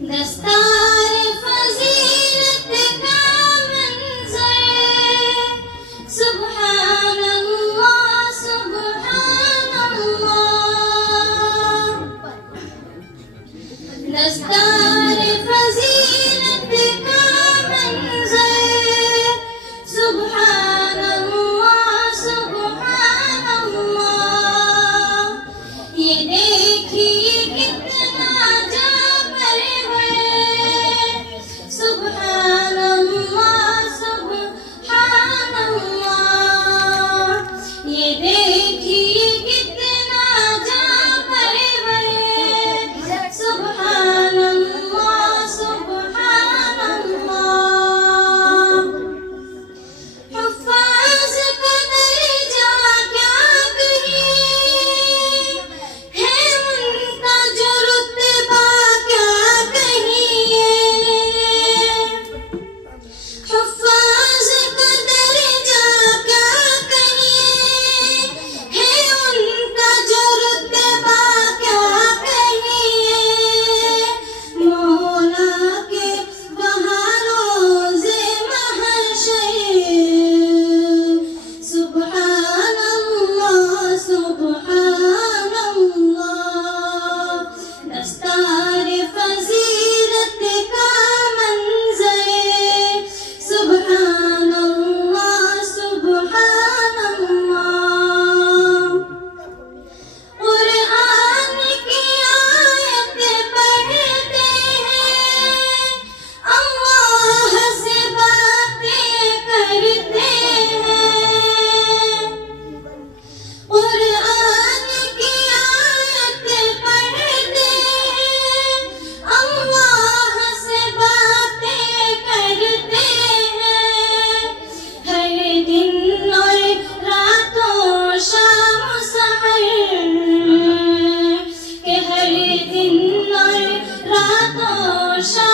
دستار فضیلت کا منظر سبحان اللہ سبحان اللہ دستار فضیلت کا منظر سبحان اللہ سبحان اللہ یہ دیکھیے کتنا جابر ہے سبحان اللہ سبحان اللہ یہ دیکھیے کتنا جابر ہے سبحان اللہ سبحان اللہ حفاظ کا درجہ کیا کہیے ہے ان کا جو رتبہ کیا کہیے حفاظ کا درجہ کیا کہیے ہے ان کا جو رتبہ کیا کہیے مولا کے وہاں روز محشر سبحان اللہ سبحان اللہ دستار فضیلت کا منظر سبحان اللہ سبحان اللہ قرآن کی آیت پڑھتے ہیں اللہ سے باتیں کرتے ہیں قرآن کی آیت پڑھتے ہیں اللہ سے باتیں کرتے ہیں ہر دن اور راتوں شام سحر کہ ہر دن اور راتوں شام